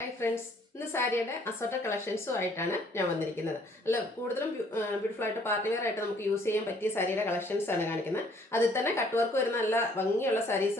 Hi friends. ഇന്ന് സാരിയുടെ assorted കളക്ഷൻസുമായിട്ടാണ് ഞാൻ വന്നിരിക്കുന്നത്. അല്ല കൂടുതലും ബ്യൂട്ടിഫുൾ ആയിട്ട് പാർട്ടി വെയർ ആയിട്ട് നമുക്ക് യൂസ് ചെയ്യാൻ പറ്റിയ സാരിയുടെ കളക്ഷൻസ് ആണ് കാണിക്കുന്നത്. അതിൽ തന്നെ കട്ട് വർക്ക് വരുന്ന നല്ല ഭംഗിയുള്ള സാരീസ്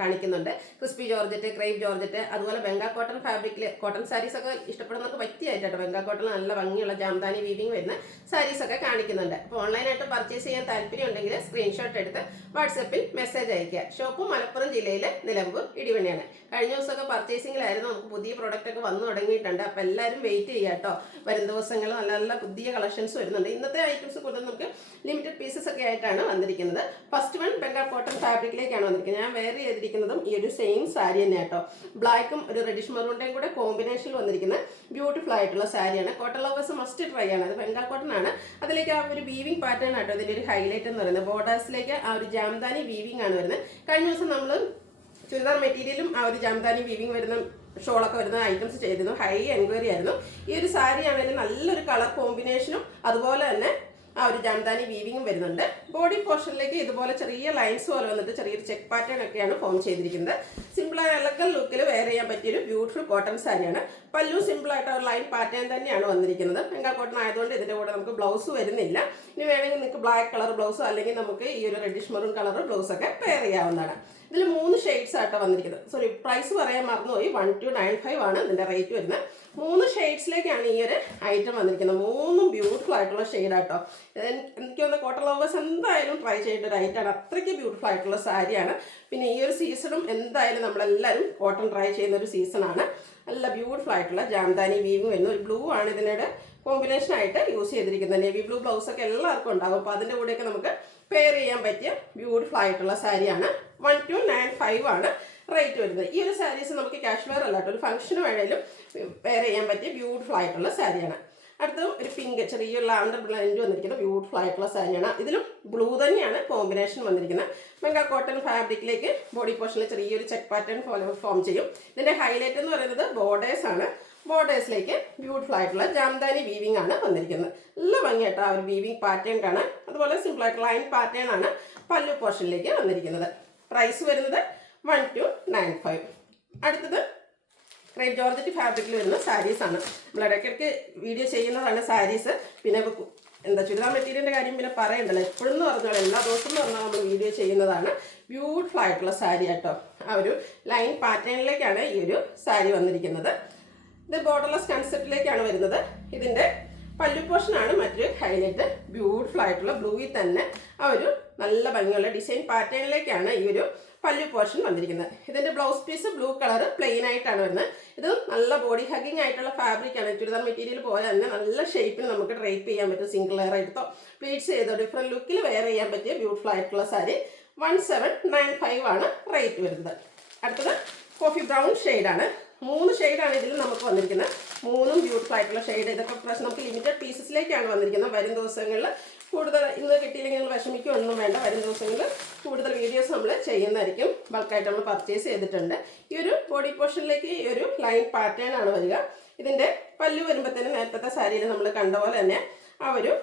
കാണിക്കുന്നുണ്ട്. ക്രിസ്പി ജോർജറ്റ്, ക്രേപ്പ് ജോർജറ്റ്, അതുപോലെ ബംഗാൾ കോട്ടൺ ഫാബ്രിക്കിൽ കോട്ടൺ സാരീസ് ഒക്കെ ഇഷ്ടപ്പെടുന്നവർക്ക് പറ്റിയായിട്ടോ. ബംഗാൾ കോട്ടൺ നല്ല ഭംഗിയുള്ള ജാംദാനി വീവിങ് വരുന്ന സാരീസ് ഒക്കെ കാണിക്കുന്നുണ്ട്. അപ്പോൾ ഓൺലൈനായിട്ട് പർച്ചേസ് ചെയ്യാൻ താല്പര്യം ഉണ്ടെങ്കിൽ സ്ക്രീൻഷോട്ട് എടുത്ത് വാട്സപ്പിൽ മെസ്സേജ് അയക്കുക. ഷോപ്പ് മലപ്പുറം ജില്ലയിലെ നിലമ്പൂർ ഇടിവണ്ണിയാണ്. കഴിഞ്ഞ ദിവസമൊക്കെ പർച്ചേസിംഗിലായിരുന്നു. നമുക്ക് പുതിയ പ്രോഡക്റ്റ് ഒക്കെ വന്നു തുടങ്ങിയിട്ടുണ്ട്. അപ്പോൾ എല്ലാവരും വെയിറ്റ് ചെയ്യുക കേട്ടോ. വരും ദിവസങ്ങൾ നല്ല നല്ല പുതിയ കളക്ഷൻസ് വരുന്നുണ്ട്. ഇന്നത്തെ ഐറ്റംസ് കൂടുതൽ നമുക്ക് ലിമിറ്റഡ് പീസസ് ഒക്കെ ആയിട്ടാണ് വന്നിരിക്കുന്നത്. ഫസ്റ്റ് വൺ ബംഗാൾ കോട്ടൺ ഫാബ്രിക്കിലേക്കാണ് വന്നിരിക്കുന്നത്. ഞാൻ വെയർ ചെയ്തിരിക്കുന്നതും ഈ ഒരു സെയിം സാരി തന്നെ കേട്ടോ. ബ്ലാക്കും ഒരു റെഡിഷ് മെറൂണിൻ്റെയും കൂടെ കോമ്പിനേഷനിൽ വന്നിരിക്കുന്ന ബ്യൂട്ടിഫുൾ ആയിട്ടുള്ള സാരിയാണ്. കോട്ടൺ ലവേഴ്സ് മസ്റ്റ് ട്രൈ ആണ്. അത് ബംഗാൾ കോട്ടൺ ആണ്. അതിലേക്ക് ആ ഒരു വീവിംഗ് പാറ്റേൺ ആട്ടോ ഇതിൻ്റെ ഒരു ഹൈലൈറ്റ് എന്ന് പറയുന്നത്. ബോർഡേഴ്സിലേക്ക് ആ ഒരു ജാംദാനി വീവിംഗ് ആണ് വരുന്നത്. കഴിഞ്ഞ ദിവസം നമ്മൾ ചുരിദാർ മെറ്റീരിയലും ആ ഒരു ജാംദാനി വീവിംഗ് വരുന്ന ഷോളൊക്കെ വരുന്ന ഐറ്റംസ് ചെയ്തിരുന്നു. ഹൈ എൻക്വയറി ആയിരുന്നു. ഈ ഒരു സാരി ആണെങ്കിലും നല്ലൊരു കളർ കോമ്പിനേഷനും അതുപോലെ തന്നെ ആ ഒരു ജാംദാനി വീവിങ്ങും വരുന്നുണ്ട്. ബോഡി പോർഷനിലേക്ക് ഇതുപോലെ ചെറിയ ലൈൻസ് പോലെ വന്നിട്ട് ചെറിയൊരു ചെക്ക് പാറ്റേൺ ഒക്കെയാണ് ഫോം ചെയ്തിരിക്കുന്നത്. സിമ്പിളായ എലഗൻ ലുക്കിൽ വെയർ ചെയ്യാൻ പറ്റിയൊരു ബ്യൂട്ടിഫുൾ കോട്ടൺ സാരിയാണ്. പല്ലു സിമ്പിളായിട്ട് ഒരു ലൈൻ പാറ്റേൺ തന്നെയാണ് വന്നിരിക്കുന്നത്. ബംഗാൾ കോട്ടൺ ആയതുകൊണ്ട് ഇതിൻ്റെ കൂടെ നമുക്ക് ബ്ലൗസ് വരുന്നില്ല. ഇനി വേണമെങ്കിൽ നിങ്ങൾക്ക് ബ്ലാക്ക് കളർ ബ്ലൗസോ അല്ലെങ്കിൽ നമുക്ക് ഈ ഒരു റെഡിഷ് മെറൂൺ കളർ ബ്ലൗസൊക്കെ പെയർ ചെയ്യാവുന്നതാണ്. ഇതിൽ 3 ഷെയ്ഡ്സ് ആയിട്ടാണ് വന്നിരിക്കുന്നത്. സോറി, പ്രൈസ് പറയാൻ മറന്നുപോയി. 1295 ആണ് ഇതിൻ്റെ റേറ്റ് വരുന്നത്. 3 ഷെയ്ഡ്സിലേക്കാണ് ഈ ഒരു ഐറ്റം വന്നിരിക്കുന്നത്. 3 ബ്യൂട്ടിഫുൾ ആയിട്ടുള്ള ഷെയ്ഡാട്ടോ. എനിക്ക് തോന്നുന്ന കോട്ടൺ ലവേഴ്സ് എന്തായാലും ട്രൈ ചെയ്യേണ്ട ഒരു ഐറ്റമാണ്. അത്രയ്ക്ക് ബ്യൂട്ടിഫുൾ ആയിട്ടുള്ള സാരിയാണ്. പിന്നെ ഈ ഒരു സീസണും എന്തായാലും നമ്മളെല്ലാവരും കോട്ടൺ ട്രൈ ചെയ്യുന്ന ഒരു സീസണാണ്. നല്ല ബ്യൂട്ടിഫുൾ ആയിട്ടുള്ള ജാംദാനി വീവിങ് വരുന്നു. ഒരു ബ്ലൂ ആണ് ഇതിനോട് കോമ്പിനേഷൻ ആയിട്ട് യൂസ് ചെയ്തിരിക്കുന്നത്. നേവി ബ്ലൂ ബ്ലൗസൊക്കെ എല്ലാവർക്കും ഉണ്ടാകും. അപ്പോൾ അതിൻ്റെ കൂടെയൊക്കെ നമുക്ക് പെയർ ചെയ്യാൻ പറ്റിയ ബ്യൂട്ടിഫുൾ ആയിട്ടുള്ള സാരിയാണ്. 1295 ആണ് റേറ്റ് വരുന്നത്. ഈ ഒരു സാരീസ് നമുക്ക് ക്യാഷ് വെയർ അല്ലാട്ടോ, ഒരു ഫംഗ്ഷന് വേണേലും വെയർ ചെയ്യാൻ പറ്റിയ ബ്യൂട്ടിഫുൾ ആയിട്ടുള്ള സാരിയാണ്. അടുത്തതും ഒരു പിങ്ക് ചെറിയൊരു ലാവൻഡർ ബ്ലെൻഡ് വന്നിരിക്കുന്ന ബ്യൂട്ടിഫുൾ ആയിട്ടുള്ള സാരിയാണ്. ഇതിലും ബ്ലൂ തന്നെയാണ് കോമ്പിനേഷൻ വന്നിരിക്കുന്നത്. ബംഗാൾ കോട്ടൺ ഫാബ്രിക്കിലേക്ക് ബോഡി പോർഷനിൽ ചെറിയൊരു ചെക്ക് പാറ്റേൺ ഫോം ചെയ്യും. ഇതിൻ്റെ ഹൈലൈറ്റ് എന്ന് പറയുന്നത് ബോർഡേഴ്സ് ആണ്. ബോർഡേഴ്സിലേക്ക് ബ്യൂട്ടിഫുൾ ആയിട്ടുള്ള ജാംദാനി വീവിംഗ് ആണ് വന്നിരിക്കുന്നത്. നല്ല ഭംഗിയായിട്ട് ആ ഒരു വീവിംഗ് പാറ്റേൺ കാണാം. അതുപോലെ സിമ്പിൾ ആയിട്ട് ലൈൻ പാറ്റേൺ ആണ് പല്ലു പോർഷനിലേക്ക് വന്നിരിക്കുന്നത്. പ്രൈസ് വരുന്നത് 1295. അടുത്തത് ക്രേപ്പ് ജോർജറ്റ് ഫാബ്രിക്കിൽ വരുന്ന സാരീസാണ്. നമ്മൾ ഇടയ്ക്കിടയ്ക്ക് വീഡിയോ ചെയ്യുന്നതാണ് സാരീസ്. പിന്നെ ചുരിദാർ മെറ്റീരിയലിൻ്റെ കാര്യം പിന്നെ പറയണ്ടല്ലോ. എപ്പോഴും എന്ന് പറഞ്ഞാൽ എല്ലാ ദിവസവും എന്ന് പറഞ്ഞാൽ നമ്മൾ വീഡിയോ ചെയ്യുന്നതാണ്. ബ്യൂട്ടിഫുൾ ആയിട്ടുള്ള സാരി കേട്ടോ. ആ ഒരു ലൈൻ പാറ്റേണിലേക്കാണ് ഈ ഒരു സാരി വന്നിരിക്കുന്നത്. ഇത് ബോർഡർലെസ് കൺസെപ്റ്റിലേക്കാണ് വരുന്നത്. ഇതിൻ്റെ പല്ലു പോർഷനാണ് മറ്റൊരു ഹൈലൈറ്റ്. ബ്യൂട്ടിഫുൾ ആയിട്ടുള്ള ബ്ലൂവിൽ തന്നെ ആ ഒരു നല്ല ഭംഗിയുള്ള ഡിസൈൻ പാറ്റേണിലേക്കാണ് ഈ ഒരു പല്ലു പോർഷൻ വന്നിരിക്കുന്നത്. ഇതിൻ്റെ blouse piece blue colour plain ആയിട്ടാണ് വരുന്നത്. ഇത് നല്ല ബോഡി ഹഗിങ് ആയിട്ടുള്ള ഫാബ്രിക്കാണ്. ചുരിദാർ മെറ്റീരിയൽ പോലെ തന്നെ നല്ല ഷേപ്പിൽ നമുക്ക് ഡ്രൈപ്പ് ചെയ്യാൻ പറ്റും. സിംഗിൾ ലെയർ എടുത്തോ പ്ലീറ്റ്സ് ചെയ്തോ ഡിഫറെൻറ്റ് ലുക്കിൽ വെയർ ചെയ്യാൻ പറ്റിയ ബ്യൂട്ടിഫുൾ ആയിട്ടുള്ള സാരി. 1795 ആണ് റേറ്റ് വരുന്നത്. അടുത്തത് കോഫി ബ്രൗൺ ഷെയ്ഡാണ്. 3 ഷെയ്ഡാണ് ഇതിൽ നമുക്ക് വന്നിരിക്കുന്നത്. 3 ബ്യൂട്ടിഫുൾ ആയിട്ടുള്ള ഷെയ്ഡ്. ഇതൊക്കെ പ്രശ്നം നമുക്ക് ലിമിറ്റഡ് പീസസിലേക്കാണ് വന്നിരിക്കുന്നത്. വരും ദിവസങ്ങളിൽ കൂടുതൽ ഇന്ന് കിട്ടിയില്ലെങ്കിൽ നിങ്ങൾ വിഷമിക്കൊന്നും വേണ്ട. വരും ദിവസങ്ങളിൽ കൂടുതൽ വീഡിയോസ് നമ്മൾ ചെയ്യുന്നതായിരിക്കും. ബൾക്കായിട്ട് നമ്മൾ പർച്ചേസ് ചെയ്തിട്ടുണ്ട്. ഈ ഒരു ബോഡി പോർഷനിലേക്ക് ഈ ഒരു ലൈൻ പാറ്റേൺ ആണ് വരിക. ഇതിൻ്റെ പല്ലു വരുമ്പോഴത്തേനും നേരത്തെ സാരിയിൽ നമ്മൾ കണ്ട പോലെ തന്നെ ആ ഒരു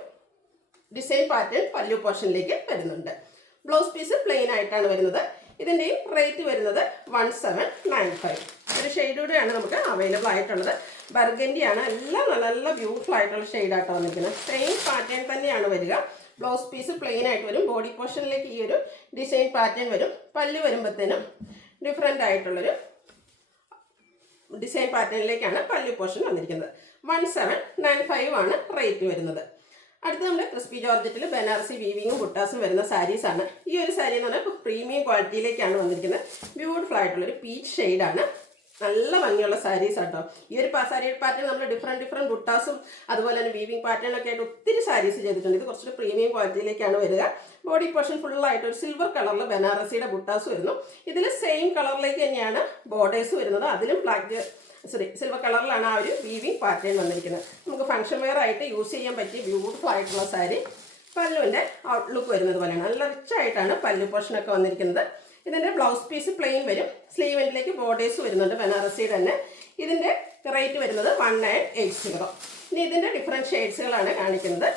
ഡിസൈൻ പാറ്റേൺ പല്ലു പോർഷനിലേക്ക് വരുന്നുണ്ട്. ബ്ലൗസ് പീസ് പ്ലെയിൻ ആയിട്ടാണ് വരുന്നത്. ഇതിൻ്റെയും റേറ്റ് വരുന്നത് 1795. ഒരു ഷെയ്ഡ് കൂടെയാണ് നമുക്ക് അവൈലബിൾ ആയിട്ടുള്ളത്. ബർഗൻഡിയാണ്. എല്ലാം നല്ല നല്ല ബ്യൂട്ടിഫുൾ ആയിട്ടുള്ള ഷെയ്ഡായിട്ട് വന്നിരിക്കുന്നത്. സെയിം പാറ്റേൺ തന്നെയാണ് വരിക. ബ്ലൗസ് പീസ് പ്ലെയിൻ ആയിട്ട് വരും. ബോഡി പോർഷനിലേക്ക് ഈ ഒരു ഡിസൈൻ പാറ്റേൺ വരും. പല്ല് വരുമ്പോഴത്തേനും ഡിഫറെൻ്റ് ആയിട്ടുള്ളൊരു ഡിസൈൻ പാറ്റേണിലേക്കാണ് പല്ലു പോർഷൻ വന്നിരിക്കുന്നത്. 1795 ആണ് റേറ്റ് വരുന്നത്. അടുത്ത് നമ്മുടെ ക്രിസ്പി ജോർജറ്റിൽ ബനാറസി വീവിങ്ങും ബുട്ടാസും വരുന്ന സാരീസാണ്. ഈ ഒരു സാരി എന്ന് പറഞ്ഞാൽ പ്രീമിയം ക്വാളിറ്റിയിലേക്കാണ് വന്നിരിക്കുന്നത്. ബ്യൂട്ടിഫുൾ ആയിട്ടുള്ളൊരു പീച്ച് ഷെയ്ഡാണ്. നല്ല ഭംഗിയുള്ള സാരീസ് ആട്ടോ. ഈ ഒരു സാരി പാറ്റേൺ നമ്മൾ ഡിഫറെൻറ്റ് ബുട്ടാസും അതുപോലെ തന്നെ വീവിങ് പാറ്റേൺ ഒക്കെ ആയിട്ട് ഒത്തിരി സാരീസ് ചെയ്തിട്ടുണ്ട്. ഇത് കുറച്ചൊരു പ്രീമിയം ക്വാളിറ്റിയിലേക്കാണ് വരിക. ബോഡി പോർഷൻ ഫുള്ളായിട്ട് ഒരു സിൽവർ കളറിൽ ബനാറസിയുടെ ബുട്ടാസ് വരുന്നു. ഇതിൽ സെയിം കളറിലേക്ക് തന്നെയാണ് ബോർഡേഴ്സ് വരുന്നത്. അതിലും സിൽവർ കളറിലാണ് ആ ഒരു വീവിങ് പാറ്റേൺ വന്നിരിക്കുന്നത്. നമുക്ക് ഫംഗ്ഷൻ വെയർ ആയിട്ട് യൂസ് ചെയ്യാൻ പറ്റിയ ബ്യൂട്ടിഫുൾ ആയിട്ടുള്ള സാരി. പല്ലുവിൻ്റെ ഔട്ട്ലുക്ക് വരുന്നത് പോലെയാണ്. നല്ല റിച്ച് ആയിട്ടാണ് പല്ലു പോർഷനൊക്കെ വന്നിരിക്കുന്നത്. ഇതിൻ്റെ ബ്ലൗസ് പീസ് പ്ലെയിൻ വരും. സ്ലീവ് എൻഡിലേക്ക് ബോർഡേഴ്സ് വരുന്നുണ്ട് ബനാറസി തന്നെ. ഇതിൻ്റെ റേറ്റ് വരുന്നത് 1980. ഇനി ഇതിൻ്റെ ഡിഫറെൻറ്റ് ഷെയ്ഡ്സുകളാണ് കാണിക്കുന്നത്.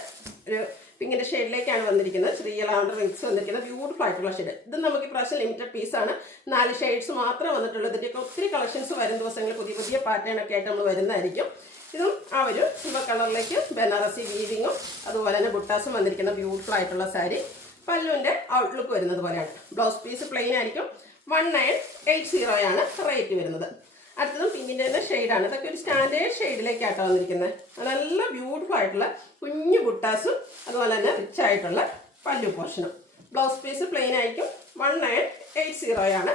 ഒരു പിങ്കിൻ്റെ ഷെയ്ഡിലേക്കാണ് വന്നിരിക്കുന്നത്. ചെറിയ ലാവണ്ടർ മിക്സ് വന്നിരിക്കുന്നത് ബ്യൂട്ടിഫുൾ ആയിട്ടുള്ള ഷെയ്ഡ്. ഇത് നമുക്ക് ഇപ്രാവശ്യം ലിമിറ്റഡ് പീസാണ്. 4 ഷെയ്ഡ്സ് മാത്രമേ വന്നിട്ടുള്ളൂ. ഇതിൻ്റെയൊക്കെ ഒത്തിരി കളക്ഷൻസ് വരും ദിവസങ്ങളിൽ പുതിയ പുതിയ പാറ്റേൺ ഒക്കെ ആയിട്ട് നമ്മൾ വരുന്നതായിരിക്കും. ഇതും ആ ഒരു സിൽവർ കളറിലേക്ക് ബനാറസി വീവിങ്ങും അതുപോലെ തന്നെ ബുട്ടാസും വന്നിരിക്കുന്ന ബ്യൂട്ടിഫുൾ ആയിട്ടുള്ള സാരി. പല്ലുവിൻ്റെ ഔട്ട്ലുക്ക് വരുന്നത് പോലെയാണ്. ബ്ലൗസ് പീസ് പ്ലെയിൻ ആയിരിക്കും. 1980 ആണ് റേറ്റ് വരുന്നത്. അടുത്തതും പിങ്കിൻ്റെ തന്നെ ഷെയ്ഡാണ്. ഇതൊക്കെ ഒരു സ്റ്റാൻഡേർഡ് ഷെയ്ഡിലേക്കാട്ടോ വന്നിരിക്കുന്നത്. നല്ല ബ്യൂട്ടിഫുൾ ആയിട്ടുള്ള കുഞ്ഞു ബുട്ടാസും അതുപോലെ തന്നെ റിച്ച് ആയിട്ടുള്ള പല്ലു പോർഷനും. ബ്ലൗസ് പീസ് പ്ലെയിൻ ആയിരിക്കും. 1980 ആണ്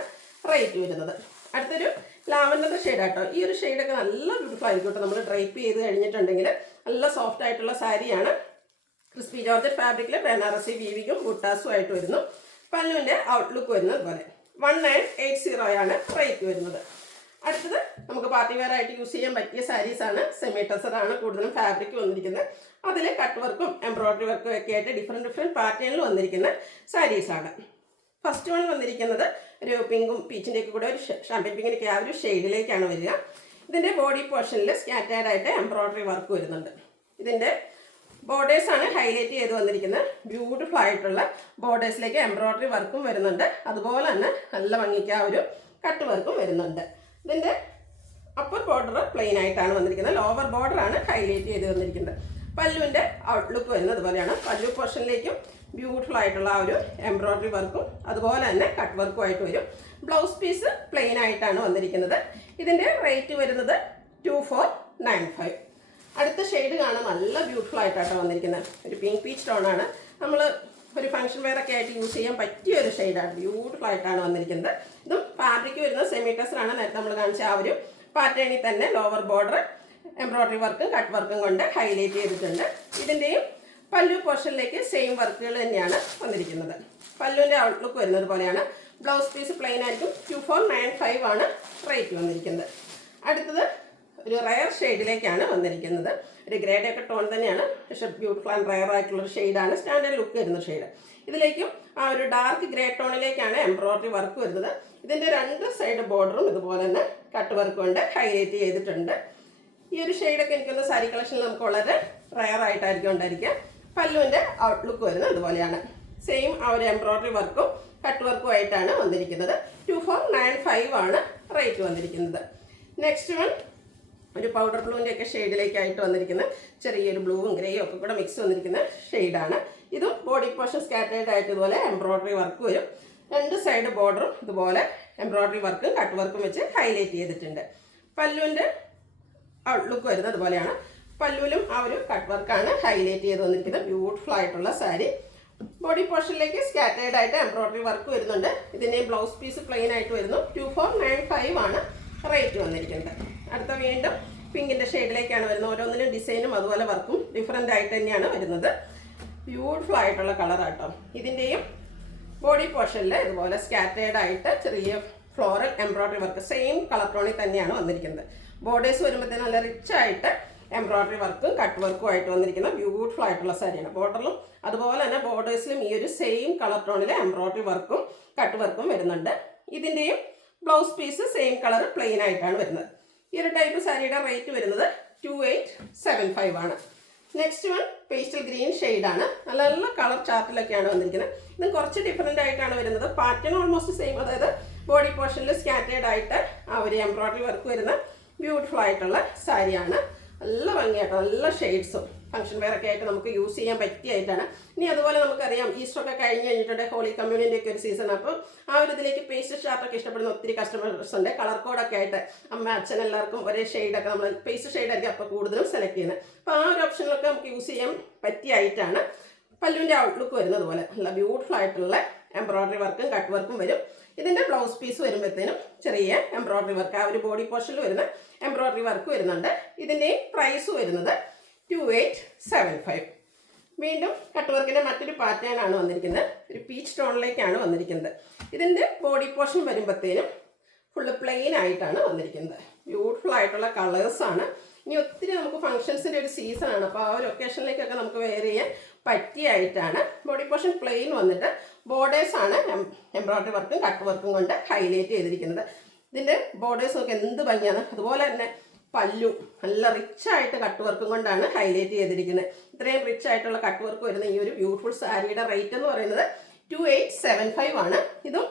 റേറ്റ് വരുന്നത്. അടുത്തൊരു ലാവൻഡർ ഷെയ്ഡാട്ടോ. ഈ ഒരു ഷെയ്ഡൊക്കെ നല്ല ബ്യൂട്ടിഫുൾ ആയിരിക്കും കേട്ടോ. നമ്മൾ ഡ്രൈപ്പ് ചെയ്ത് കഴിഞ്ഞിട്ടുണ്ടെങ്കിൽ നല്ല സോഫ്റ്റ് ആയിട്ടുള്ള സാരിയാണ്. ക്രിസ്പി ജോർജറ്റ് ഫാബ്രിക്കിൽ ബനാറസി വീവിങ്ങും ബുട്ടാസും ആയിട്ട് വരുന്നു. പല്ലുവിൻ്റെ ഔട്ട്ലുക്ക് വരുന്നത് പോലെ 1980 ആണ് റേറ്റ് വരുന്നത്. അടുത്തത് നമുക്ക് പാർട്ടി വെയർ ആയിട്ട് യൂസ് ചെയ്യാൻ പറ്റിയ സാരീസാണ്. സെമി ടെസറാണ് കൂടുതലും ഫാബ്രിക് വന്നിരിക്കുന്നത്. അതിൽ കട്ട് വർക്കും എംബ്രോയിഡറി വർക്കും ഒക്കെ ആയിട്ട് ഡിഫറെൻറ്റ് പാറ്റേണിൽ വന്നിരിക്കുന്ന സാരീസാണ്. ഫസ്റ്റ് വൺ വന്നിരിക്കുന്നത് ഒരു പിങ്കും പീച്ചിൻ്റെയൊക്കെ കൂടെ ഒരു ഷാമ്പയിൻ പിങ്കിൻ്റെ ആ ഒരു ഷെയ്ഡിലേക്കാണ് വരിക. ഇതിൻ്റെ ബോഡി പോർഷനിൽ സ്കാറ്റേർഡ് ആയിട്ട് എംബ്രോയിഡറി വർക്ക് വരുന്നുണ്ട്. ഇതിൻ്റെ ബോർഡേഴ്സാണ് ഹൈലൈറ്റ് ചെയ്ത് വന്നിരിക്കുന്നത്. ബ്യൂട്ടിഫുൾ ആയിട്ടുള്ള ബോർഡേഴ്സിലേക്ക് എംബ്രോയിഡറി വർക്കും വരുന്നുണ്ട്. അതുപോലെ തന്നെ നല്ല ഭംഗിക്ക് ആ ഒരു കട്ട് വർക്കും വരുന്നുണ്ട്. ഇതിൻ്റെ അപ്പർ ബോർഡർ പ്ലെയിൻ ആയിട്ടാണ് വന്നിരിക്കുന്നത്. ലോവർ ബോർഡറാണ് ഹൈലൈറ്റ് ചെയ്ത് വന്നിരിക്കുന്നത്. പല്ലുവിൻ്റെ ഔട്ട്ലുക്ക് വരുന്നത് അതുപോലെയാണ്. പല്ലു പോർഷനിലേക്കും ബ്യൂട്ടിഫുൾ ആയിട്ടുള്ള ആ ഒരു എംബ്രോയിഡറി വർക്കും അതുപോലെ തന്നെ കട്ട് വർക്കും ആയിട്ട് വരും. ബ്ലൗസ് പീസ് പ്ലെയിൻ ആയിട്ടാണ് വന്നിരിക്കുന്നത്. ഇതിൻ്റെ റേറ്റ് വരുന്നത് 2495. അടുത്ത ഷെയ്ഡ് കാണാൻ നല്ല ബ്യൂട്ടിഫുൾ ആയിട്ടാണ് വന്നിരിക്കുന്നത്. ഒരു പിങ്ക് പീച്ച് ടോണാണ്. നമ്മൾ ഒരു ഫംഗ്ഷൻ വെയർ ഒക്കെ ആയിട്ട് യൂസ് ചെയ്യാൻ പറ്റിയ ഒരു ഷെയ്ഡാണ്. ബ്യൂട്ടിഫുൾ ആയിട്ടാണ് വന്നിരിക്കുന്നത്. ഇതും ഫാബ്രിക് വരുന്നത് സെമി ടെസറാണ്. നേരത്തെ നമ്മൾ കാണിച്ച ആ ഒരു പാറ്റേണിൽ തന്നെ ലോവർ ബോർഡർ എംബ്രോയിഡറി വർക്കും കട്ട് വർക്കും കൊണ്ട് ഹൈലൈറ്റ് ചെയ്തിട്ടുണ്ട്. ഇതിൻ്റെയും പല്ലു പോർഷനിലേക്ക് സെയിം വർക്കുകൾ തന്നെയാണ് വന്നിരിക്കുന്നത്. പല്ലുവിൻ്റെ ഔട്ട്ലുക്ക് വരുന്നത് പോലെയാണ്. ബ്ലൗസ് പീസ് പ്ലെയിൻ ആയിരിക്കും. 2495 ആണ് റേറ്റ് വന്നിരിക്കുന്നത്. അടുത്തത് ഒരു റയർ ഷെയ്ഡിലേക്കാണ് വന്നിരിക്കുന്നത്. ഒരു ഗ്രേഡ് ഒക്കെ ടോൺ തന്നെയാണ്. പക്ഷേ ബ്യൂട്ടിഫുൾ ആൻഡ് റയർ ആയിട്ടുള്ളൊരു ഷെയ്ഡാണ്. സ്റ്റാൻഡേർഡ് ലുക്ക് വരുന്ന ഷെയ്ഡ്. ഇതിലേക്കും ആ ഒരു ഡാർക്ക് ഗ്രേ ടോണിലേക്കാണ് എംബ്രോയിഡറി വർക്ക് വരുന്നത്. ഇതിൻ്റെ 2 സൈഡ് ബോർഡറും ഇതുപോലെ തന്നെ കട്ട് വർക്ക് കൊണ്ട് ഹൈലൈറ്റ് ചെയ്തിട്ടുണ്ട്. ഈ ഒരു ഷെയ്ഡൊക്കെ എനിക്കൊന്ന് സാരി കളക്ഷനിൽ നമുക്ക് വളരെ റയർ ആയിട്ടായിരിക്കും ഉണ്ടായിരിക്കുക. പല്ലുവിൻ്റെ ഔട്ട്ലുക്ക് വരുന്നത് ഇതുപോലെയാണ്. സെയിം ആ ഒരു എംബ്രോയിഡറി വർക്കും കട്ട് വർക്കും ആയിട്ടാണ് വന്നിരിക്കുന്നത്. 2495 ആണ് റേറ്റ് വന്നിരിക്കുന്നത്. നെക്സ്റ്റ് വൺ ഒരു പൗഡർ ബ്ലൂവിൻ്റെ ഒക്കെ ഷെയ്ഡിലേക്കായിട്ട് വന്നിരിക്കുന്ന ചെറിയൊരു ബ്ലൂവും ഗ്രേയും ഒക്കെ കൂടെ മിക്സ് വന്നിരിക്കുന്ന ഷെയ്ഡാണ്. ഇതും ബോഡി പോർഷൻ സ്കാറ്റേർഡ് ആയിട്ട് ഇതുപോലെ എംബ്രോയിഡറി വർക്ക് വരും. 2 സൈഡ് ബോർഡറും ഇതുപോലെ എംബ്രോയിഡറി വർക്കും കട്ട് വർക്കും വെച്ച് ഹൈലൈറ്റ് ചെയ്തിട്ടുണ്ട്. പല്ലുവിൻ്റെ ഔട്ട്ലുക്ക് വരുന്നത് അതുപോലെയാണ്. പല്ലുവിലും ആ ഒരു കട്ട് വർക്കാണ് ഹൈലൈറ്റ് ചെയ്ത് വന്നിരിക്കുന്നത്. ബ്യൂട്ടിഫുൾ ആയിട്ടുള്ള സാരി. ബോഡി പോർഷനിലേക്ക് സ്കാറ്റേർഡ് ആയിട്ട് എംബ്രോയിഡറി വർക്ക് വരുന്നുണ്ട്. ഇതിൻ്റെ ബ്ലൗസ് പീസ് പ്ലെയിൻ ആയിട്ട് വരുന്നു. 2495 ആണ് റേറ്റ് വന്നിരിക്കുന്നത്. അടുത്ത വീണ്ടും പിങ്കിൻ്റെ ഷെയ്ഡിലേക്കാണ് വരുന്നത്. ഓരോന്നിനും ഡിസൈനും അതുപോലെ വർക്കും ഡിഫറെൻ്റ് ആയിട്ട് തന്നെയാണ് വരുന്നത്. ബ്യൂട്ടിഫുൾ ആയിട്ടുള്ള കളറാട്ടോ. ഇതിൻ്റെയും ബോഡി പോർഷനിൽ ഇതുപോലെ സ്കാറ്റേർഡ് ആയിട്ട് ചെറിയ floral embroidery work same colour ടോണിൽ തന്നെയാണ് വന്നിരിക്കുന്നത്. ബോർഡേഴ്സ് വരുമ്പോഴത്തേനും നല്ല റിച്ച് ആയിട്ട് എംബ്രോയിഡറി വർക്കും കട്ട് വർക്കും ആയിട്ട് വന്നിരിക്കുന്ന ബ്യൂട്ടിഫുൾ ആയിട്ടുള്ള സാരിയാണ്. ബോർഡറിലും അതുപോലെ തന്നെ ബോർഡേഴ്സിലും ഈ ഒരു സെയിം കളർ ടോണിൽ എംബ്രോയിഡറി വർക്കും കട്ട് വർക്കും വരുന്നുണ്ട്. ഇതിൻ്റെയും blouse piece same colour plain ആയിട്ടാണ് വരുന്നത്. ഈ ഒരു ടൈപ്പ് സാരിയുടെ റേറ്റ് വരുന്നത് 2875 ആണ്. നെക്സ്റ്റ് വൺ പേസ്റ്റൽ ഗ്രീൻ ഷെയ്ഡാണ്. നല്ല നല്ല കളർ ചാർട്ടിലൊക്കെയാണ് വന്നിരിക്കുന്നത്. ഇത് കുറച്ച് ഡിഫറെൻ്റ് ആയിട്ടാണ് വരുന്നത്. Pattern almost same. അതായത് ബോഡി പോർഷനിൽ സ്കാറ്റേർഡ് ആയിട്ട് ആ ഒരു എംബ്രോയിഡറി വർക്ക് വരുന്ന ബ്യൂട്ടിഫുൾ ആയിട്ടുള്ള സാരിയാണ്. നല്ല ഭംഗിയായിട്ട് നല്ല ഷെയ്ഡ്സും ഫംഗ്ഷൻ വെയർ ഒക്കെ ആയിട്ട് നമുക്ക് യൂസ് ചെയ്യാൻ പറ്റിയായിട്ടാണ്. ഇനി അതുപോലെ നമുക്കറിയാം ഈസ്റ്ററൊക്കെ കഴിഞ്ഞ് കഴിഞ്ഞിട്ടുണ്ട്. ഹോളി കമ്മ്യൂണിൻ്റെ ഒക്കെ ഒരു സീസൺ. അപ്പോൾ ആ ഒരു ഇതിലേക്ക് പേസ്റ്റ് ഷാർട്ടൊക്കെ ഇഷ്ടപ്പെടുന്ന ഒത്തിരി കസ്റ്റമേഴ്സ് ഉണ്ട്. കളർ കോഡൊക്കെ ആയിട്ട് അമ്മ അച്ഛൻ എല്ലാവർക്കും ഒരേ ഷെയ്ഡൊക്കെ നമ്മൾ പേസ്റ്റ് ഷെയ്ഡായിരിക്കും അപ്പോൾ കൂടുതലും സെലക്ട് ചെയ്യുന്നത്. അപ്പോൾ ആ ഒരു ഓപ്ഷനിലൊക്കെ നമുക്ക് യൂസ് ചെയ്യാൻ പറ്റിയായിട്ടാണ്. പല്ലുവിൻ്റെ ഔട്ട്ലുക്ക് വരുന്നത് പോലെ നല്ല ബ്യൂട്ടിഫുൾ ആയിട്ടുള്ള എംബ്രോയിഡറി വർക്കും കട്ട് വർക്കും വരും. ഇതിൻ്റെ ബ്ലൗസ് പീസ് വരുമ്പോഴത്തേനും ചെറിയ എംബ്രോയിഡറി വർക്ക് ആ ഒരു ബോഡി പോർഷനിൽ വരുന്ന എംബ്രോയിഡറി വർക്ക് വരുന്നുണ്ട്. ഇതിൻ്റെയും പ്രൈസ് വരുന്നത് 2875. വീണ്ടും കട്ട് വർക്കിൻ്റെ മറ്റൊരു പാറ്റേൺ ആണ് വന്നിരിക്കുന്നത്. ഒരു പീച്ച് ടോണിലേക്കാണ് വന്നിരിക്കുന്നത്. ഇതിൻ്റെ ബോഡി പോർഷൻ വരുമ്പോഴത്തേനും ഫുള്ള് പ്ലെയിൻ ആയിട്ടാണ് വന്നിരിക്കുന്നത്. ബ്യൂട്ടിഫുൾ ആയിട്ടുള്ള കളേഴ്സാണ്. ഇനി ഒത്തിരി നമുക്ക് ഫംഗ്ഷൻസിൻ്റെ ഒരു സീസണാണ്. അപ്പോൾ ആ ഒരു ഒക്കേഷനിലേക്കൊക്കെ നമുക്ക് വെയർ ചെയ്യാൻ പറ്റിയായിട്ടാണ്. ബോഡി പോർഷൻ പ്ലെയിൻ വന്നിട്ട് ബോർഡേഴ്സാണ് എംബ്രോയിഡറി വർക്കും കട്ട് വർക്കും കൊണ്ട് ഹൈലൈറ്റ് ചെയ്തിരിക്കുന്നത്. ഇതിൻ്റെ ബോർഡേഴ്സൊക്കെ എന്ത് ഭംഗിയാണ്. അതുപോലെ തന്നെ പല്ലു നല്ല റിച്ച് ആയിട്ട് കട്ട് വർക്കും കൊണ്ടാണ് ഹൈലൈറ്റ് ചെയ്തിരിക്കുന്നത്. ഇത്രയും റിച്ച് ആയിട്ടുള്ള കട്ട് വർക്ക് വരുന്ന ഈ ഒരു ബ്യൂട്ടിഫുൾ സാരിയുടെ റേറ്റ് എന്ന് പറയുന്നത് 2875 ആണ്. ഇതും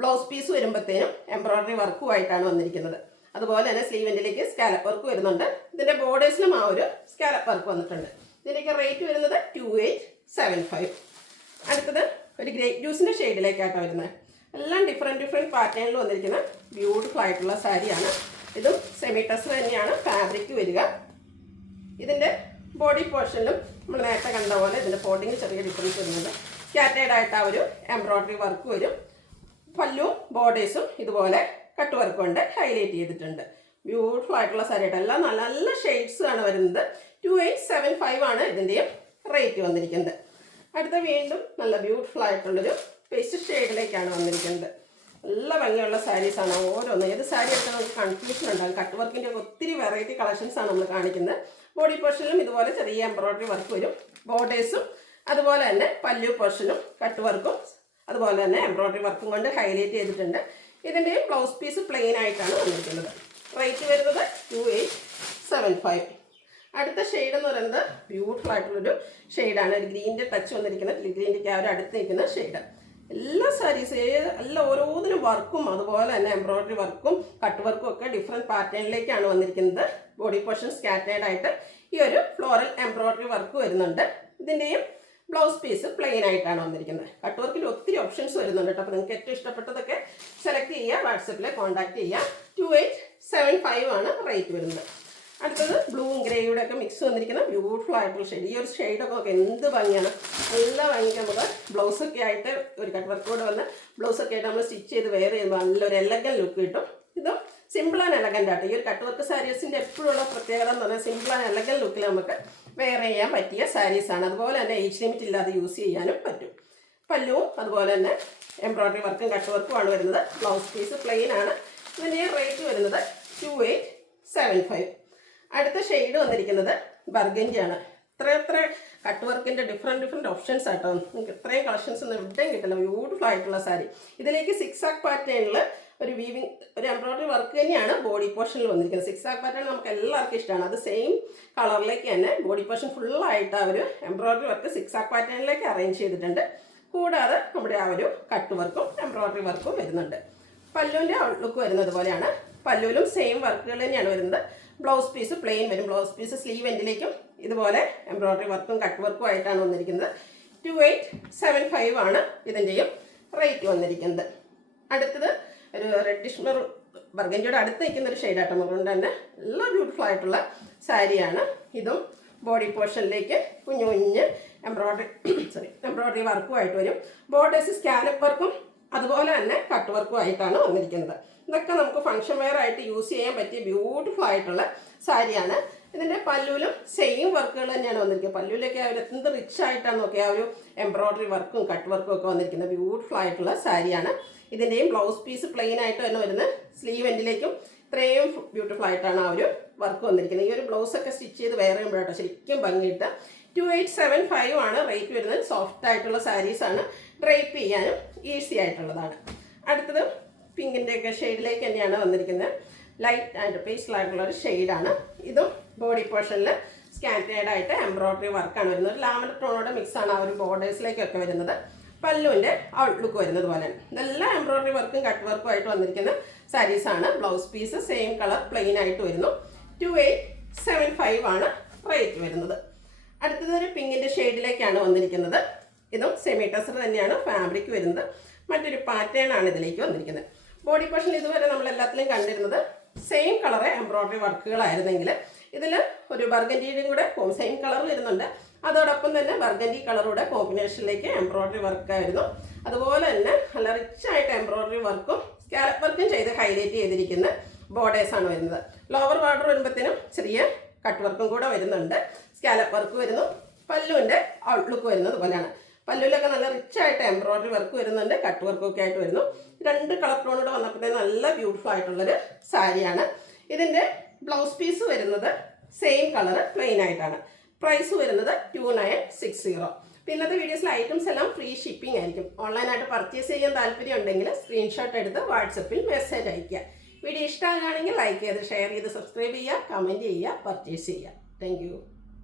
ബ്ലൗസ് പീസ് വരുമ്പോഴത്തേനും എംബ്രോയിഡറി വർക്കുമായിട്ടാണ് വന്നിരിക്കുന്നത്. അതുപോലെ തന്നെ സ്ലീവെൻറ്റിലേക്ക് സ്കാലപ്പ് വർക്ക് വരുന്നുണ്ട്. ഇതിൻ്റെ ബോർഡേഴ്സിലും ആ ഒരു സ്കാലപ്പ് വർക്ക് വന്നിട്ടുണ്ട്. ഇതിൻ്റെയൊക്കെ റേറ്റ് വരുന്നത് 2875. അടുത്തത് ഒരു ഗ്രേപ്പ് ജ്യൂസിൻ്റെ ഷെയ്ഡിലേക്കാട്ടോ വരുന്നത്. എല്ലാം ഡിഫറെൻറ്റ് പാറ്റേണിൽ വന്നിരിക്കുന്ന ബ്യൂട്ടിഫുൾ ആയിട്ടുള്ള സാരിയാണ്. ഇതും സെമി ടസർ തന്നെയാണ് ഫാബ്രിക് വരിക. ഇതിൻ്റെ ബോഡി പോർഷനിലും നമ്മൾ നേരത്തെ കണ്ട പോലെ ഇതിൻ്റെ ഫോൾഡിങ്ങിൽ ചെറിയ ഡിഫറൻസ് വരുന്നുണ്ട്. സ്കാറ്റേഡ് ആയിട്ട് ആ ഒരു എംബ്രോയിഡറി വർക്ക് വരും. പല്ലും ബോർഡേഴ്സും ഇതുപോലെ കട്ട് വർക്ക് കൊണ്ട് ഹൈലൈറ്റ് ചെയ്തിട്ടുണ്ട്. ബ്യൂട്ടിഫുൾ ആയിട്ടുള്ള സാരിയായിട്ട് എല്ലാം നല്ല നല്ല ഷെയ്ഡ്സ് ആണ് വരുന്നത്. 2875 ആണ് ഇതിൻ്റെയും റേറ്റ് വന്നിരിക്കുന്നത്. അടുത്ത വീണ്ടും നല്ല ബ്യൂട്ടിഫുൾ ആയിട്ടുള്ളൊരു പേസ്റ്റ് ഷെയ്ഡിലേക്കാണ് വന്നിരിക്കുന്നത്. നല്ല ഭംഗിയുള്ള സാരീസാണ് ഓരോന്നും. ഏത് സാരി എടുത്താൽ നമുക്ക് കൺഫ്യൂഷൻ ഉണ്ടാകും. കട്ട് വർക്കിൻ്റെ ഒത്തിരി വെറൈറ്റി കളക്ഷൻസാണ് നമ്മൾ കാണിക്കുന്നത്. ബോഡി പോർഷനിലും ഇതുപോലെ ചെറിയ എംബ്രോയിഡറി വർക്ക് വരും. ബോർഡേഴ്സും അതുപോലെ തന്നെ പല്ലു പോർഷനും കട്ട് വർക്കും അതുപോലെ തന്നെ എംബ്രോയിഡറി വർക്കും കൊണ്ട് ഹൈലൈറ്റ് ചെയ്തിട്ടുണ്ട്. ഇതിൻ്റെ ബ്ലൗസ് പീസ് പ്ലെയിൻ ആയിട്ടാണ് വന്നിരിക്കുന്നത്. റേറ്റ് വരുന്നത് 2875. അടുത്ത ഷെയ്ഡ് എന്ന് പറയുന്നത് ബ്യൂട്ടിഫുൾ ആയിട്ടുള്ളൊരു ഷെയ്ഡാണ്. ഒരു ഗ്രീനിൻ്റെ ടച്ച് വന്നിരിക്കുന്നത്. ഗ്രീനിൻ്റെ ആ ഒരു അടുത്ത് നിൽക്കുന്ന ഷെയ്ഡ്. എല്ലാ സാരീസ് എല്ലാം ഓരോന്നിനും വർക്കും അതുപോലെ തന്നെ എംബ്രോയിഡറി വർക്കും കട്ട് വർക്കും ഒക്കെ ഡിഫറെൻറ്റ് പാറ്റേണിലേക്കാണ് വന്നിരിക്കുന്നത്. ബോഡി പോർഷൻ സ്കാറ്റേഡ് ആയിട്ട് ഈ ഒരു ഫ്ലോറൽ എംബ്രോയിഡറി വർക്ക് വരുന്നുണ്ട്. ഇതിൻ്റെയും ബ്ലൗസ് പീസ് പ്ലെയിൻ ആയിട്ടാണ് വന്നിരിക്കുന്നത്. കട്ട് വർക്കിൽ ഒത്തിരി ഓപ്ഷൻസ് വരുന്നുണ്ട് കേട്ടോ. അപ്പോൾ നിങ്ങൾക്ക് ഏറ്റവും ഇഷ്ടപ്പെട്ടതൊക്കെ സെലക്ട് ചെയ്യുക, വാട്സപ്പിൽ കോൺടാക്ട് ചെയ്യുക. 2875 ആണ് റേറ്റ് വരുന്നത്. അടുത്തത് ബ്ലൂവും ഗ്രേയുടെ ഒക്കെ മിക്സ് വന്നിരിക്കുന്ന ബ്യൂട്ടിഫുൾ ആയിട്ടുള്ള ഷെയ്ഡ്. ഈ ഒരു ഷെയ്ഡൊക്കെ നോക്കുക എന്ത് ഭംഗിയാണ്. നല്ല ഭംഗിക്ക് നമുക്ക് ബ്ലൗസൊക്കെ ആയിട്ട് ഒരു കട്ട് വർക്കോടെ വന്ന് ബ്ലൗസൊക്കെ ആയിട്ട് നമ്മൾ സ്റ്റിച്ച് ചെയ്ത് വെയർ ചെയ്യുമ്പോൾ നല്ലൊരു എലഗൻ ലുക്ക് കിട്ടും. ഇതും സിമ്പിൾ ആൻഡ് എലഗൻ്റ് ആയിട്ട് ഈ ഒരു കട്ട് വർക്ക് സാരീസിൻ്റെ എപ്പോഴുള്ള പ്രത്യേകത എന്ന് പറഞ്ഞാൽ സിമ്പിൾ ആൻഡ് എലഗൻ ലുക്കിൽ നമുക്ക് വെയർ ചെയ്യാൻ പറ്റിയ സാരീസാണ്. അതുപോലെ തന്നെ ഏജ് ലിമിറ്റ് ഇല്ലാതെ യൂസ് ചെയ്യാനും പറ്റും. പല്ലുവും അതുപോലെ തന്നെ എംബ്രോയിഡറി വർക്കും കട്ട് വർക്കും ആണ് വരുന്നത്. ബ്ലൗസ് പീസ് പ്ലെയിൻ ആണ്. ഇതിൻ്റെ റേറ്റ് വരുന്നത് 2875. അടുത്ത ഷെയ്ഡ് വന്നിരിക്കുന്നത് ബർഗൻഡിയാണ്. ഇത്ര കട്ട് വർക്കിൻ്റെ ഡിഫറെൻറ്റ് ഓപ്ഷൻസ് ആട്ടോ. നിങ്ങൾക്ക് ഇത്രയും കളക്ഷൻസ് ഒന്നും എവിടെയും കിട്ടില്ല. ബ്യൂട്ടിഫുൾ ആയിട്ടുള്ള സാരി. ഇതിലേക്ക് 6 ആക്ക് പാറ്റേണിൽ ഒരു വീവിങ് ഒരു എംബ്രോയിഡറി വർക്ക് തന്നെയാണ് ബോഡി പോർഷനിൽ വന്നിരിക്കുന്നത്. 6 ആക്ക് പാറ്റേൺ നമുക്ക് എല്ലാവർക്കും ഇഷ്ടമാണ്. അത് സെയിം കളറിലേക്ക് തന്നെ ബോഡി പോർഷൻ ഫുള്ളായിട്ട് ആ ഒരു എംബ്രോയിഡറി വർക്ക് 6 ആക്ക് പാറ്റേണിലേക്ക് അറേഞ്ച് ചെയ്തിട്ടുണ്ട്. കൂടാതെ നമ്മുടെ ആ ഒരു കട്ട് വർക്കും എംബ്രോയിഡറി വർക്കും വരുന്നുണ്ട്. പല്ലുവിൻ്റെ ഔട്ട്ലുക്ക് വരുന്നത് പോലെയാണ്. പല്ലുവിലും സെയിം വർക്കുകൾ തന്നെയാണ് വരുന്നത്. ബ്ലൗസ് പീസ് പ്ലെയിൻ വരും. ബ്ലൗസ് പീസ് സ്ലീവ് എൻഡിലേക്കും ഇതുപോലെ എംബ്രോയിഡറി വർക്കും കട്ട് വർക്കും ആയിട്ടാണ് വന്നിരിക്കുന്നത്. 2875 ആണ് ഇതിൻ്റെയും റേറ്റ് വന്നിരിക്കുന്നത്. അടുത്തത് ഒരു റെഡിഷ് ബർഗൻഡിയുടെ അടുത്ത് നിൽക്കുന്ന ഒരു ഷെയ്ഡായിട്ട് അതുകൊണ്ട് തന്നെ നല്ല ബ്യൂട്ടിഫുൾ ആയിട്ടുള്ള സാരിയാണ്. ഇതും ബോഡി പോർഷനിലേക്ക് കുഞ്ഞു എംബ്രോയിഡറി വർക്കുമായിട്ട് വരും. ബോർഡേഴ്സ് സ്കാലപ്പ് വർക്കും അതുപോലെ തന്നെ കട്ട് വർക്കും ആയിട്ടാണ് വന്നിരിക്കുന്നത്. ഇതൊക്കെ നമുക്ക് ഫംഗ്ഷൻ വെയർ ആയിട്ട് യൂസ് ചെയ്യാൻ പറ്റിയ ബ്യൂട്ടിഫുൾ ആയിട്ടുള്ള സാരിയാണ്. ഇതിൻ്റെ പല്ലുവിലും സെയിം വർക്കുകൾ തന്നെയാണ് വന്നിരിക്കുന്നത്. പല്ലുവിലേക്ക് അവർ എന്ത് റിച്ച് ആയിട്ടാണ് നോക്കിയാൽ ആ ഒരു എംബ്രോയിഡറി വർക്കും കട്ട് വർക്കും ഒക്കെ വന്നിരിക്കുന്നത്. ബ്യൂട്ടിഫുൾ ആയിട്ടുള്ള സാരിയാണ്. ഇതിൻ്റെയും ബ്ലൗസ് പീസ് പ്ലെയിൻ ആയിട്ട് തന്നെ വരുന്നത്. സ്ലീവ് എൻഡിലേക്കും ഇത്രയും ബ്യൂട്ടിഫുൾ ആയിട്ടാണ് ആ ഒരു വർക്ക് വന്നിരിക്കുന്നത്. ഈ ഒരു ബ്ലൗസൊക്കെ സ്റ്റിച്ച് ചെയ്ത് വെയർ ചെയ്യുമ്പോഴാട്ടോ ശരിക്കും ഭംഗിയിട്ട്. 2875 ആണ് റേറ്റ് വരുന്നത്. സോഫ്റ്റ് ആയിട്ടുള്ള സാരീസാണ്. ഡ്രൈപ്പ് ചെയ്യാനും ഈസി ആയിട്ടുള്ളതാണ്. അടുത്തത് പിങ്കിൻ്റെയൊക്കെ ഷെയ്ഡിലേക്ക് തന്നെയാണ് വന്നിരിക്കുന്നത്. ലൈറ്റ് ആൻഡ് പേസ്റ്റൽ ആയിട്ടുള്ള ഒരു ഷെയ്ഡാണ്. ഇതും ബോഡി പോർഷനിൽ സ്കാറ്റേഡ് ആയിട്ട് എംബ്രോയിഡറി വർക്കാണ് വരുന്നത്. ലാവൻഡർ ടോണോടെ മിക്സാണ് ആ ഒരു ബോർഡേഴ്സിലേക്കൊക്കെ വരുന്നത്. പല്ലുവിൻ്റെ ഔട്ട്ലുക്ക് വരുന്നത് പോലെ ഇതെല്ലാം എംബ്രോയിഡറി വർക്കും കട്ട് വർക്കും ആയിട്ട് വന്നിരിക്കുന്ന സാരീസാണ്. Blouse piece same colour plain ആയിട്ട് വരുന്നു. 2875 ആണ് റേറ്റ് വരുന്നത്. അടുത്തത് ഒരു പിങ്കിൻ്റെ ഷെയ്ഡിലേക്കാണ് വന്നിരിക്കുന്നത്. ഇതും സെമി ടസർ തന്നെയാണ് ഫാബ്രിക് വരുന്നത്. മറ്റൊരു പാറ്റേൺ ആണ് ഇതിലേക്ക് വന്നിരിക്കുന്നത്. ബോഡി പോർഷൻ ഇതുവരെ നമ്മൾ എല്ലാത്തിലും കണ്ടിരുന്നത് സെയിം കളറ് എംബ്രോയിഡറി വർക്കുകളായിരുന്നെങ്കിൽ ഇതിൽ ഒരു ബർഗൻഡിയുടെയും കൂടെ സെയിം കളർ വരുന്നുണ്ട്. അതോടൊപ്പം തന്നെ ബർഗൻഡി കളറുടെ കോമ്പിനേഷനിലേക്ക് എംബ്രോയിഡറി വർക്കായിരുന്നു. അതുപോലെ തന്നെ നല്ല റിച്ച് ആയിട്ട് എംബ്രോയിഡറി വർക്കും സ്കാലപ്പ് വർക്കും ചെയ്ത് ഹൈലൈറ്റ് ചെയ്തിരിക്കുന്ന ബോർഡേഴ്സാണ് വരുന്നത്. ലോവർ ബോർഡർ വരുമ്പോഴത്തേനും ചെറിയ കട്ട് വർക്കും കൂടെ വരുന്നുണ്ട്. സ്കാലപ്പ് വർക്ക് വരുന്നു. പല്ലുവിൻ്റെ ഔട്ട്ലുക്ക് വരുന്നത് പോലെയാണ്. പല്ലുവിലൊക്കെ നല്ല റിച്ച് ആയിട്ട് എംബ്രോയിഡറി വർക്ക് വരുന്നുണ്ട്. കട്ട് വർക്കൊക്കെ ആയിട്ട് വരുന്നു. 2 കളർ ടോണൂടെ വന്നപ്പോഴത്തേക്കും നല്ല ബ്യൂട്ടിഫുൾ ആയിട്ടുള്ളൊരു സാരിയാണ്. ഇതിൻ്റെ ബ്ലൗസ് പീസ് വരുന്നത് സെയിം കളർ പ്ലെയിൻ ആയിട്ടാണ്. പ്രൈസ് വരുന്നത് 2960. പിന്നത്തെ വീഡിയോസിലെ ഐറ്റംസ് എല്ലാം ഫ്രീ ഷിപ്പിംഗ് ആയിരിക്കും. ഓൺലൈനായിട്ട് പർച്ചേസ് ചെയ്യാൻ താല്പര്യം ഉണ്ടെങ്കിൽ സ്ക്രീൻഷോട്ട് എടുത്ത് വാട്സപ്പിൽ മെസ്സേജ് അയയ്ക്കുക. വീഡിയോ ഇഷ്ടമാകുകയാണെങ്കിൽ ലൈക്ക് ചെയ്ത് ഷെയർ ചെയ്ത് സബ്സ്ക്രൈബ് ചെയ്യുക, കമൻറ്റ് ചെയ്യുക, പർച്ചേസ് ചെയ്യുക. താങ്ക്